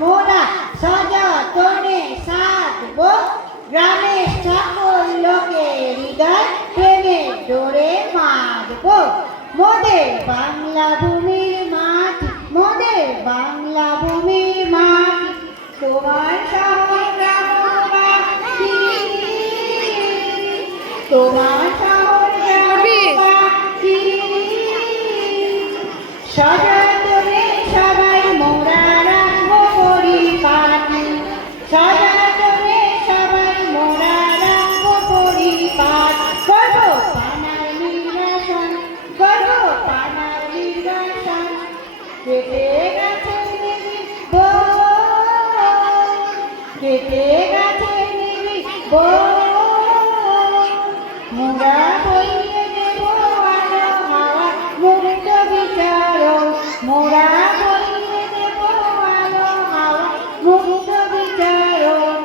মোরা সযতনে সাধব, গ্রামের সকল লোকের হৃদয় প্রেমে ডোরে বাঁধব। মোদের বাংলা ভূমির মাটি, মোদের বাংলা ভূমির মাটি, তোমার শহর গ্রামবাসী, তোমার শহর গ্রামবাসী। সযতনে সবাই মোরা রাখবো পরিপাটি, সযতনে সবাই মোরা রাখবো পরিপাটি। করব পানার নির্বাসন, করব পানার নির্বাসন, কেটে গেছে নিবি বন, কেটে গেছে নিবি বন। মোরা বইয়ে দেব আলো হাওয়া মুক্ত বিচারণ, মোরা বইয়ে দেব আলো হাওয়া মুক্ত বিচারণ।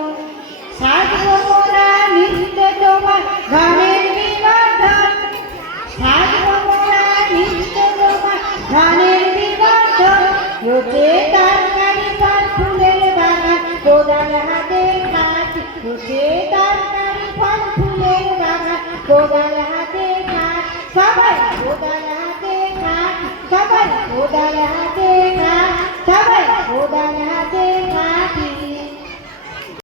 সাধব মোরা নিত্য তোমার ধানের বিবর্ধন, সাধব মোরা নিত্য তোমার ধানের বিবর্ধন। রোজে তরকারি ফল ফুলের বাগান, কোদাল হাতে খাচ্ছি, রোজে তরকারি ফল ফুলের বাগান, কোদাল হাতে খাট, সবাই কোদাল হাতে খাট, সবাই কোদাল হাতে খাট, সবাই কোদাল হাতে